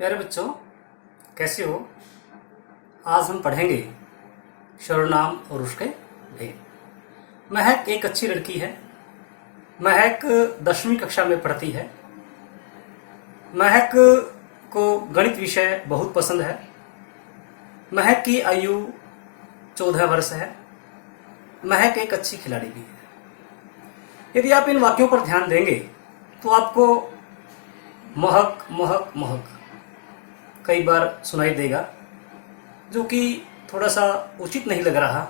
प्यारे बच्चों, कैसे हो? आज हम पढ़ेंगे सर्वनाम और उसके भेद। महक एक अच्छी लड़की है। महक 10वीं कक्षा में पढ़ती है। महक को गणित विषय बहुत पसंद है। महक की आयु 14 वर्ष है। महक एक अच्छी खिलाड़ी भी है। यदि आप इन वाक्यों पर ध्यान देंगे तो आपको महक महक महक कई बार सुनाई देगा, जो कि थोड़ा सा उचित नहीं लग रहा,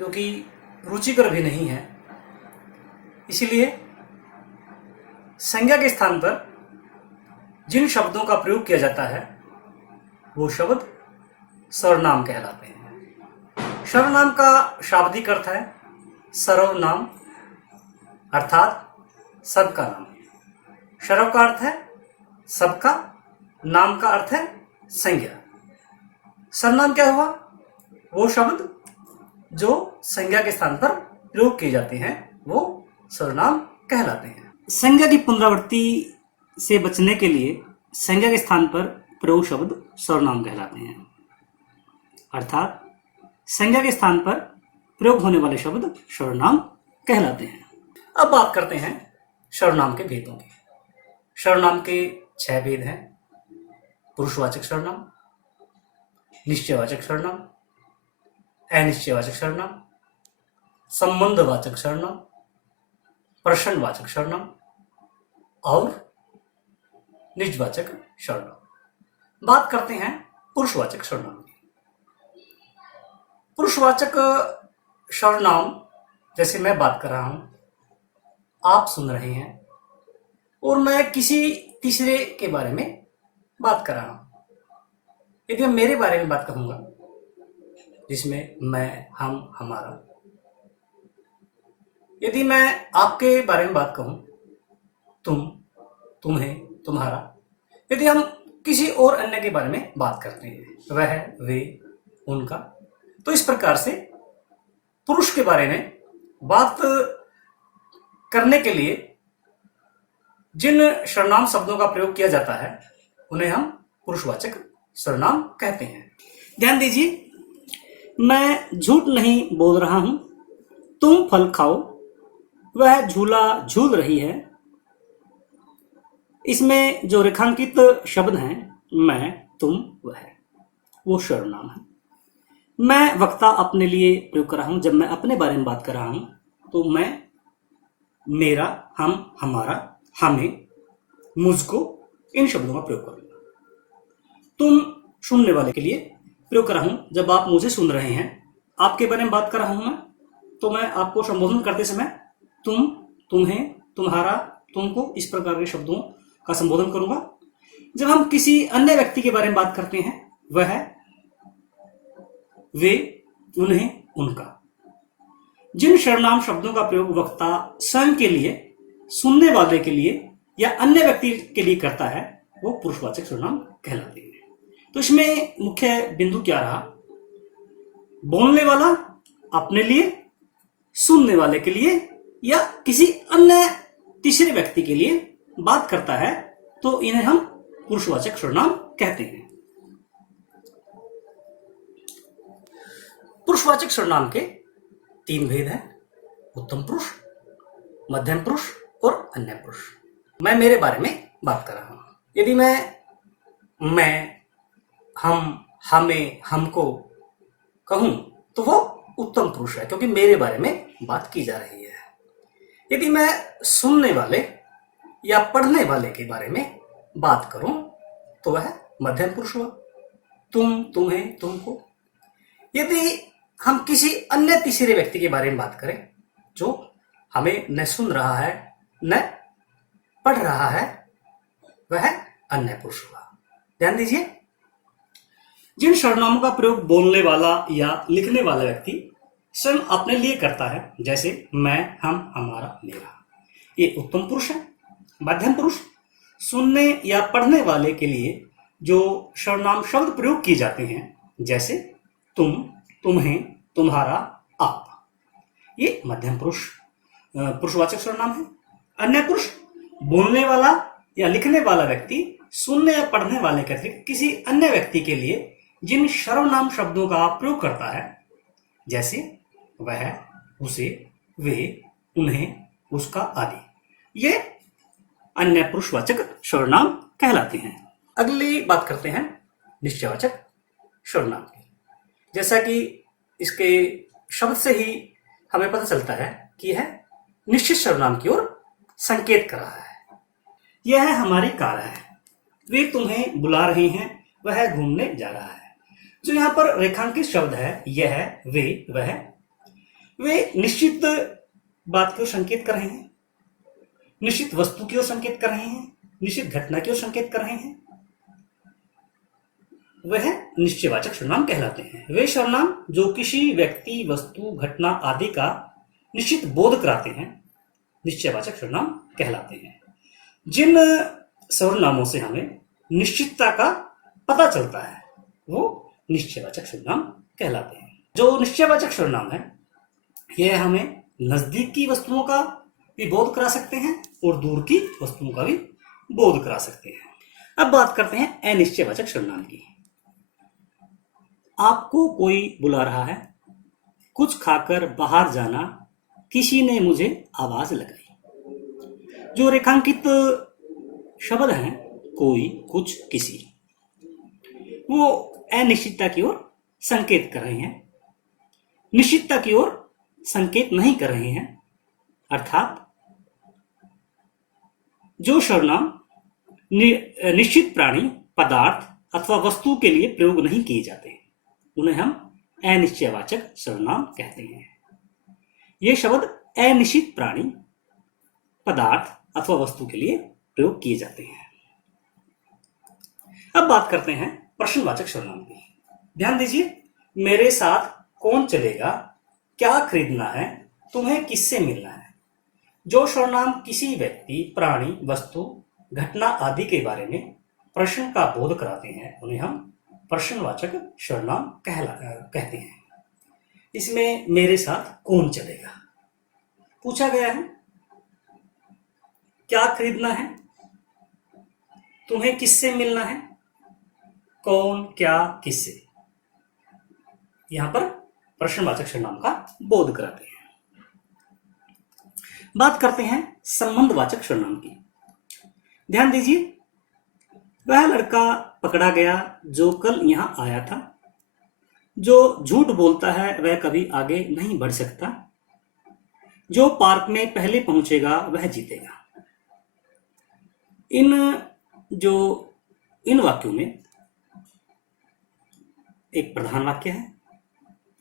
जो कि रुचिकर भी नहीं है। इसीलिए संज्ञा के स्थान पर जिन शब्दों का प्रयोग किया जाता है वो शब्द सर्वनाम कहलाते हैं। सर्वनाम का शाब्दिक अर्थ है सर्वनाम, अर्थात सबका नाम। सर्व का अर्थ है सबका, नाम का अर्थ है संज्ञा। सर्वनाम क्या हुआ? वो शब्द जो संज्ञा के स्थान पर प्रयोग किए जाते हैं वो सर्वनाम कहलाते हैं। संज्ञा की पुनरावृत्ति से बचने के लिए संज्ञा के स्थान पर प्रयोग शब्द सर्वनाम कहलाते हैं, अर्थात संज्ञा के स्थान पर प्रयोग होने वाले शब्द सर्वनाम कहलाते हैं। अब बात करते हैं सर्वनाम के भेदों की। सर्वनाम के 6 भेद हैं: पुरुषवाचक सर्वनाम, निश्चयवाचक सर्वनाम, अनिश्चयवाचक सर्वनाम, संबंधवाचक सर्वनाम, प्रश्नवाचक सर्वनाम और निजवाचक सर्वनाम। बात करते हैं पुरुषवाचक सर्वनाम की। पुरुषवाचक सर्वनाम, जैसे मैं बात कर रहा हूं, आप सुन रहे हैं और मैं किसी तीसरे के बारे में बात कर रहा हूं। यदि मैं मेरे बारे में बात कहूंगा, जिसमें मैं, हम, हमारा। यदि मैं आपके बारे में बात कहूं, तुम, तुम्हें, तुम्हारा। यदि हम किसी और अन्य के बारे में बात करते हैं, वह, वे, उनका, तो इस प्रकार से पुरुष के बारे में बात करने के लिए जिन सर्वनाम शब्दों का प्रयोग किया जाता है उन्हें हम पुरुषवाचक सर्वनाम कहते हैं। ध्यान दीजिए, मैं झूठ नहीं बोल रहा हूं, तुम फल खाओ, वह झूला झूल रही है। इसमें जो रेखांकित शब्द हैं, मैं, तुम, वह, वो सर्वनाम है। मैं वक्ता अपने लिए प्रयोग कर रहा हूं। जब मैं अपने बारे में बात कर रहा हूं तो मैं, मेरा, हम, हमारा, हमें, मुझको, इन शब्दों का प्रयोग करूंगा। तुम सुनने वाले के लिए प्रयोग कर रहा हूं। जब आप मुझे सुन रहे हैं, आपके बारे में बात कर रहा हूं मैं, तो मैं आपको संबोधन करते समय तुम, तुम्हें, तुम्हारा, तुमको, इस प्रकार के शब्दों का संबोधन करूंगा। जब हम किसी अन्य व्यक्ति के बारे में बात करते हैं, वह, वे, उन्हें, उनका। जिन सर्वनाम शब्दों का प्रयोग वक्ता स्वयं के लिए, सुनने वाले के लिए या अन्य व्यक्ति के लिए करता है वो पुरुषवाचक सर्वनाम कहलाते हैं। तो इसमें मुख्य बिंदु क्या रहा? बोलने वाला अपने लिए, सुनने वाले के लिए या किसी अन्य तीसरे व्यक्ति के लिए बात करता है, तो इन्हें हम पुरुषवाचक सर्वनाम कहते हैं। पुरुषवाचक सर्वनाम के 3 भेद हैं: उत्तम पुरुष, मध्यम पुरुष और अन्य पुरुष। मैं मेरे बारे में बात कर रहा हूं। यदि मैं, हम, हमें, हमको कहूं तो वो उत्तम पुरुष है, क्योंकि मेरे बारे में बात की जा रही है। यदि मैं सुनने वाले या पढ़ने वाले के बारे में बात करूं तो वह मध्यम पुरुष हुआ। तुम, तुम्हें, तुमको। यदि हम किसी अन्य तीसरे व्यक्ति के बारे में बात करें जो हमें न सुन रहा है न पढ़ रहा है, वह अन्य पुरुष हुआ। ध्यान दीजिए, जिन सर्वनामों का प्रयोग बोलने वाला या लिखने वाला व्यक्ति स्वयं अपने लिए करता है, जैसे मैं, हम, हमारा, मेरा, ये उत्तम पुरुष है। मध्यम पुरुष, सुनने या पढ़ने वाले के लिए जो सर्वनाम शब्द प्रयोग किए जाते हैं, जैसे तुम, तुम्हें, तुम्हारा, आप, ये मध्यम पुरुष पुरुषवाचक सर्वनाम है। अन्य पुरुष, बोलने वाला या लिखने वाला व्यक्ति सुनने या पढ़ने वाले के अतिरिक्त किसी अन्य व्यक्ति के लिए जिन सर्वनाम शब्दों का प्रयोग करता है, जैसे वह, उसे, वे, उन्हें, उसका आदि, ये अन्य पुरुषवाचक सर्वनाम कहलाते हैं। अगली बात करते हैं निश्चयवाचक सर्वनाम की। जैसा कि इसके शब्द से ही हमें पता चलता है कि यह निश्चित सर्वनाम की ओर संकेत कर रहा है। यह हमारी कार है, वे तुम्हें बुला रहे हैं, वह घूमने जा रहा है। जो यहाँ पर रेखांकित शब्द है, यह, वे, वह, वे निश्चित बात की ओर संकेत कर रहे हैं, निश्चित वस्तु की ओर संकेत कर रहे हैं, निश्चित घटना की ओर संकेत कर रहे हैं। वह निश्चयवाचक सर्वनाम कहलाते हैं। वे सर्वनाम जो किसी व्यक्ति, वस्तु, घटना आदि का निश्चित बोध कराते हैं, निश्चयवाचक सर्वनाम कहलाते हैं। जिन सर्वनामों से हमें निश्चितता का पता चलता है, वो निश्चयवाचक सर्वनाम कहलाते हैं। जो निश्चयवाचक सर्वनाम है, यह हमें नजदीक की वस्तुओं का भी बोध करा सकते हैं और दूर की वस्तुओं का भी बोध करा सकते हैं। अब बात करते हैं अनिश्चयवाचक सर्वनाम की। आपको कोई बुला रहा है, कुछ खाकर बाहर जाना, किसी ने मुझे आवाज लगाई। जो रेखांकित शब्द हैं, कोई, कुछ, किसी, वो अनिश्चितता की ओर संकेत कर रहे हैं, निश्चितता की ओर संकेत नहीं कर रहे हैं। अर्थात जो सर्वनाम निश्चित प्राणी, पदार्थ अथवा वस्तु के लिए प्रयोग नहीं किए जाते, उन्हें हम अनिश्चयवाचक सर्वनाम कहते हैं। ये शब्द अनिश्चित प्राणी, पदार्थ अथवा वस्तु के लिए प्रयोग किए जाते हैं। अब बात करते हैं प्रश्नवाचक सर्वनाम की। ध्यान दीजिए, मेरे साथ कौन चलेगा, क्या खरीदना है, तुम्हें किससे मिलना है। जो सर्वनाम किसी व्यक्ति, प्राणी, वस्तु, घटना आदि के बारे में प्रश्न का बोध कराते हैं, उन्हें हम प्रश्नवाचक सर्वनाम कहते हैं। इसमें मेरे साथ कौन चलेगा पूछा गया है, क्या खरीदना है, तुम्हें किससे मिलना है, कौन, क्या, किससे, यहां पर प्रश्नवाचक सर्वनाम का बोध कराते हैं। बात करते हैं संबंधवाचक सर्वनाम की। ध्यान दीजिए, वह लड़का पकड़ा गया जो कल यहां आया था। जो झूठ बोलता है वह कभी आगे नहीं बढ़ सकता। जो पार्क में पहले पहुंचेगा वह जीतेगा। इन वाक्यों में एक प्रधान वाक्य है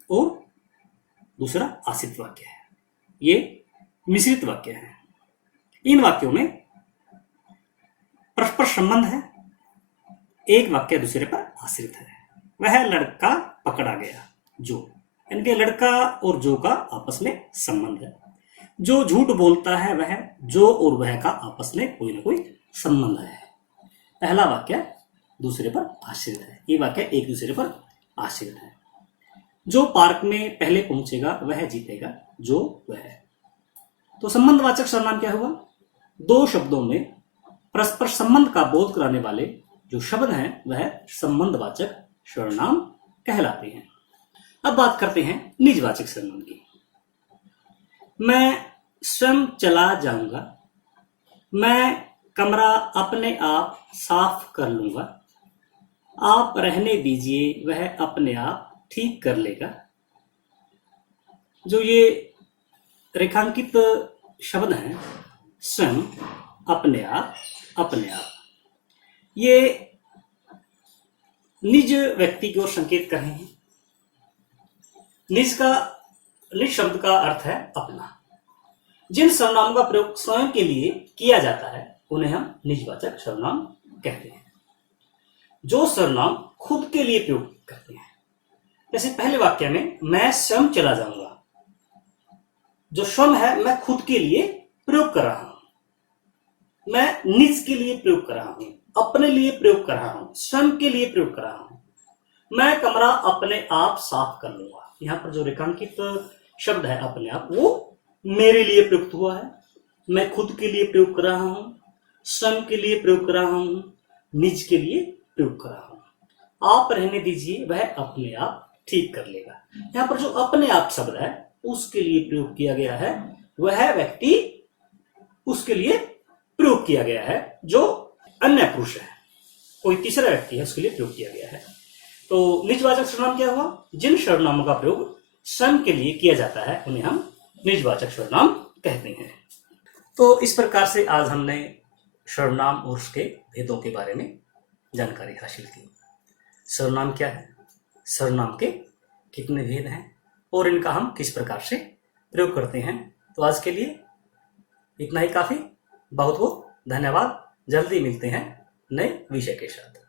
और दूसरा आश्रित वाक्य है। ये मिश्रित वाक्य है। इन वाक्यों में परस्पर संबंध है, एक वाक्य दूसरे पर आश्रित है। वह लड़का पकड़ा गया, जो, यानी कि लड़का और जो का आपस में संबंध है। जो झूठ बोलता है वह, जो और वह का आपस में कोई ना कोई संबंध है। पहला वाक्य दूसरे पर आश्रित है, ये वाक्य एक दूसरे पर आश्रित है। जो पार्क में पहले पहुंचेगा वह जीतेगा, जो वह। तो संबंधवाचक सर्वनाम क्या हुआ, दो शब्दों में परस्पर संबंध का बोध कराने वाले जो शब्द हैं वह संबंधवाचक सर्वनाम कहलाते हैं। अब बात करते हैं निजवाचक सर्वनाम की। मैं स्वयं चला जाऊंगा, मैं कमरा अपने आप साफ कर लूंगा, आप रहने दीजिए, वह अपने आप ठीक कर लेगा। जो ये रेखांकित शब्द हैं, स्वयं, अपने आप, ये निज व्यक्ति की ओर संकेत कर रहे हैं। निज शब्द का अर्थ है अपना। जिन सर्वनामों का प्रयोग स्वयं के लिए किया जाता है उन्हें हम निजवाचक सर्वनाम कहते हैं। जो सर्वनाम खुद के लिए प्रयोग करते हैं, जैसे पहले वाक्य में मैं स्वयं चला जाऊंगा, जो स्वयं है मैं खुद के लिए प्रयोग कर रहा हूं, मैं निज के लिए प्रयोग कर रहा हूं, अपने लिए प्रयोग कर रहा हूं, स्वयं के लिए प्रयोग कर रहा हूं। मैं कमरा अपने आप साफ कर लूंगा, यहां पर जो रेखांकित शब्द है अपने आप, वो मेरे लिए प्रयुक्त हुआ है। मैं खुद के लिए प्रयोग कर रहा हूं, स्वयं के लिए प्रयोग कर रहा हूं, निज के लिए प्रयोग करा हूं। आप रहने दीजिए, वह अपने आप ठीक कर लेगा। यहां पर जो अपने आप शब्द है उसके लिए प्रयोग किया गया है, वह व्यक्ति उसके लिए प्रयोग किया गया है जो अन्य पुरुष है, कोई तीसरा व्यक्ति है उसके लिए प्रयोग किया गया है। तो निजवाचक सर्वनाम क्या हुआ? जिन सर्वनामों का प्रयोग स्वयं के लिए किया जाता है उन्हें हम निजवाचक सर्वनाम कहते हैं। तो इस प्रकार से आज हमने सर्वनाम और उसके भेदों के बारे में जानकारी हासिल की। सर्वनाम क्या है, सर्वनाम के कितने भेद हैं और इनका हम किस प्रकार से प्रयोग करते हैं। तो आज के लिए इतना ही काफी। बहुत बहुत धन्यवाद। जल्दी मिलते हैं नए विषय के साथ।